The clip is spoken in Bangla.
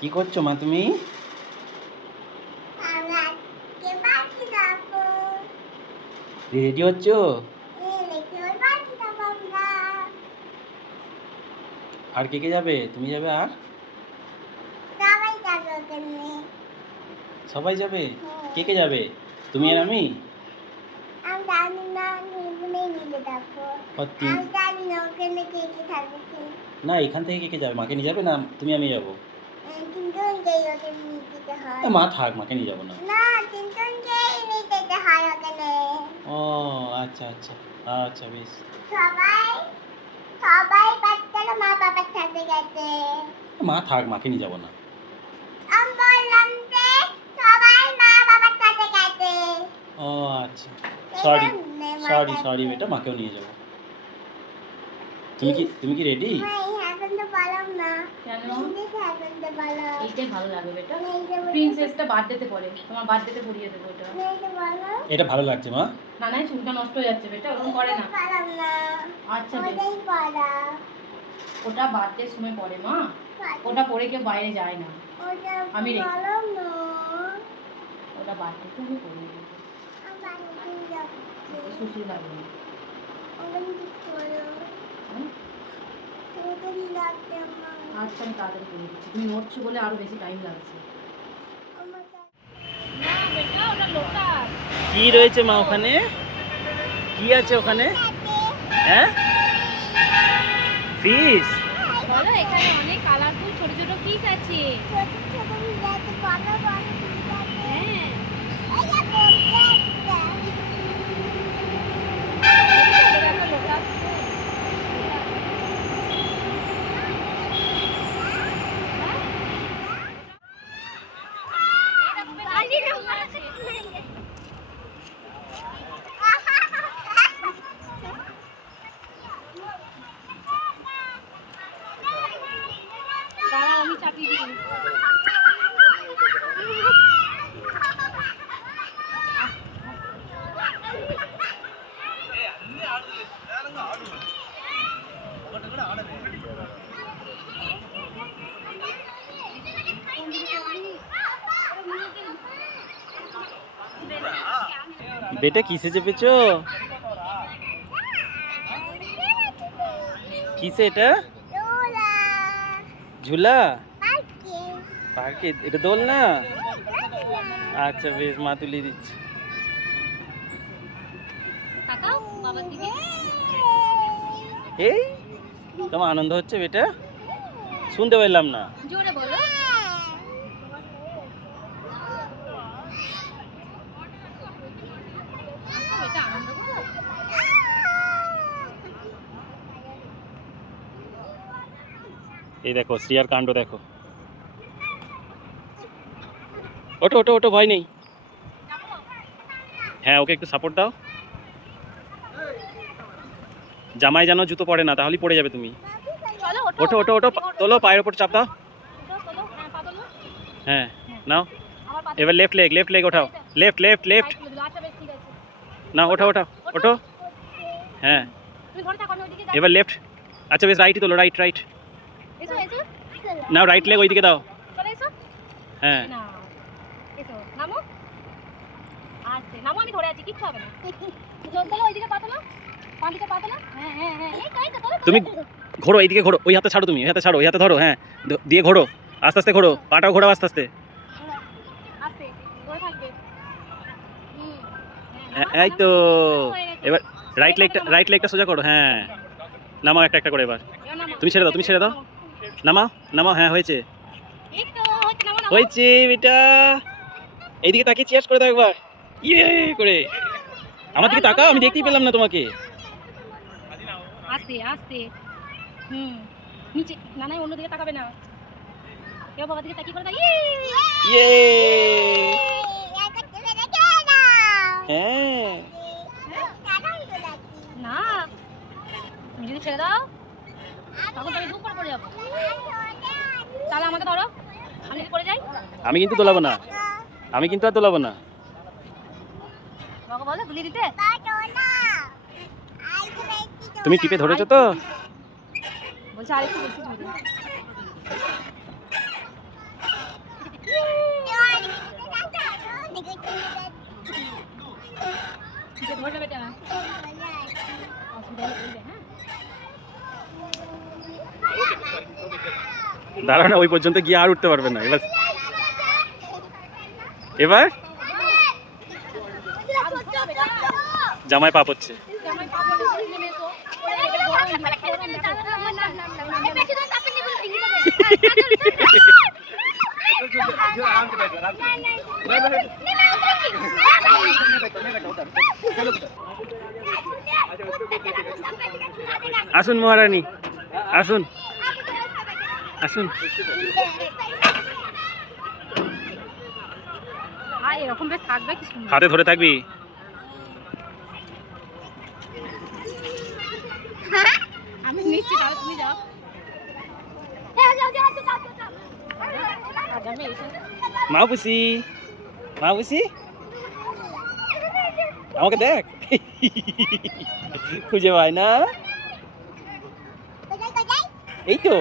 কি করছ মা তুমি? রেডি হচ্ছো? আর কে কে যাবে? তুমি যাবে আর? সবাই যাবে যাবে? কে কে যাবে? তুমি আর আমি? না এখান থেকে কে কে যাবে? মাকে নিয়ে যাবে না তুমি আমি যাব? তিনজনকেই ওখানে নিয়ে যেতে হয় মা থাক মাকে নিয়ে যাব না। না তিনজনকেই নিয়ে যেতে হয় ওখানে ও আচ্ছা আচ্ছা। আচ্ছা বেশ। সবাই সবাই বাচ্চারা মা বাবার সাথে গেছে। মা থাক মাকে নিয়ে যাব না। আমি বললাম যে সবাই মা বাবার সাথে গেছে। ও আচ্ছা। সরি সরি সরি বেটা মাকেও নিয়ে যাব। তুমি কি তুমি কি রেডি বললাম না। কেন? এইটাই ভালো লাগে বেটা। প্রিন্সেসটা বার্থডেতে পরে তোমার বার্থডেতে পরিয়ে দেবো এটা। ভালো লাগছে মা। না নাই চুলটা নষ্ট হয়ে যাচ্ছে বেটা ওরকম করে না। আচ্ছা পড়া। ওটা বার্থডের সময় পরে মা। ওটা পরে কেউ বাইরে যায় না। আমি রেখে- ওটা বার্থডেতে আমি যাচ্ছি। শ্বশুর লাগবে আচ্ছা আমি তাড়াতাড়ি করে দিচ্ছি। তুমি নড়ছো বলে আরও বেশি টাইম লাগছে। কি রয়েছে মা ওখানে? কি আছে ওখানে? হ্যাঁ? ফিশ বলো এখানে অনেক কালারফুল ছোট ছোট ফিশ আছে। দাঁড়াও আমি চাপিয়ে দিই বেটা কিসে চেপেছো কিসে এটা দোলা, ঝুলা পার্কে, পার্কে এটা দোল না? আচ্ছা বেশ মা তুলে দিচ্ছি। তাকাও বাবার দিকে। এই তোমার আনন্দ হচ্ছে বেটা? শুনতে পারলাম না। জোরে বলো। এই দেখো শ্রিয়ার কাণ্ড দেখো। ওটো ওটো ওটো ভয় নেই। হ্যাঁ ওকে একটু সাপোর্ট দাও। জামাই যেন জুতো পড়ে না তাহলেই পড়ে যাবে তুমি। ওঠো ওঠো ওঠো তোলো পায়ের ওপর চাপ দাও। হ্যাঁ। হ্যাঁ নাও। এবার left leg left leg ওঠাও। Left left left. না ওঠো ওঠো ওঠো। হ্যাঁ। এবার লেফট আচ্ছা বেশ রাইটই তোলো রাইট রাইট। নাও রাইট লেগ ওইদিকে দাও। হ্যাঁ না। এসো, নামো। আস্তে, নামো, আমি ধরে আছি, কিচ্ছু হবে না। জোর ওইদিকে পা তোলো। বাঁ দিকে পা তোলো। হ্যাঁ, হ্যাঁ, হ্যাঁ। এই তুমি ঘোরো এইদিকে ঘোরো ওই হাতে ছাড়ো তুমি হাতে ছাড়ো ওই হাতে ধরো হ্যাঁ দিয়ে ঘোরো আস্তে আস্তে ঘোরো পাটাও ঘোরাও আস্তে আস্তে। হ্যাঁ, এই তো এবার রাইট লেগটা রাইট লেগটা সোজা করো হ্যাঁ। নামাও একটা একটা করে এবার। তুমি ছেড়ে দাও তুমি ছেড়ে দাও। নামাও নামাও হ্যাঁ হয়েছে। হয়েছে বেটা। এইদিকে তাকিয়ে চেয়ার্স করে দাও একবার। ইয়ে করে। আমার দিকে তাকাও আমি দেখতেই পেলাম না তোমাকে। আস্তে আস্তে। হুম। নিচে না না অন্যদিকে তাকাবে না। কেউ বাবার দিকে তাকিয়ে করে ইয়ে! ইয়ে। হ্যাঁ। না তুমি যদি ছেড়ে দাও তখন তো আমি পড়ে যাব। তাহলে আমাকে ধরো। আমি যদি পড়ে যাই। আমি কিন্তু তোলাবো না। আমি কিন্তু আর তোলাবো না। তুমি টিপে ধরেছো তো? দাঁড়ানো ওই পর্যন্ত গিয়ে আর উঠতে পারবে না এবার এবার জামাই পাপ হচ্ছে। আসুন মহারানী আসুন। আসুন। এরকম বেশ থাকবে কি হাতে ধরে থাকবি? আমি নিচ্ছি তাহলে তুমি যাও। আজ আমি মা মা পুষি। আমাকে দেখ। খুঁজে পায় না। এই তো।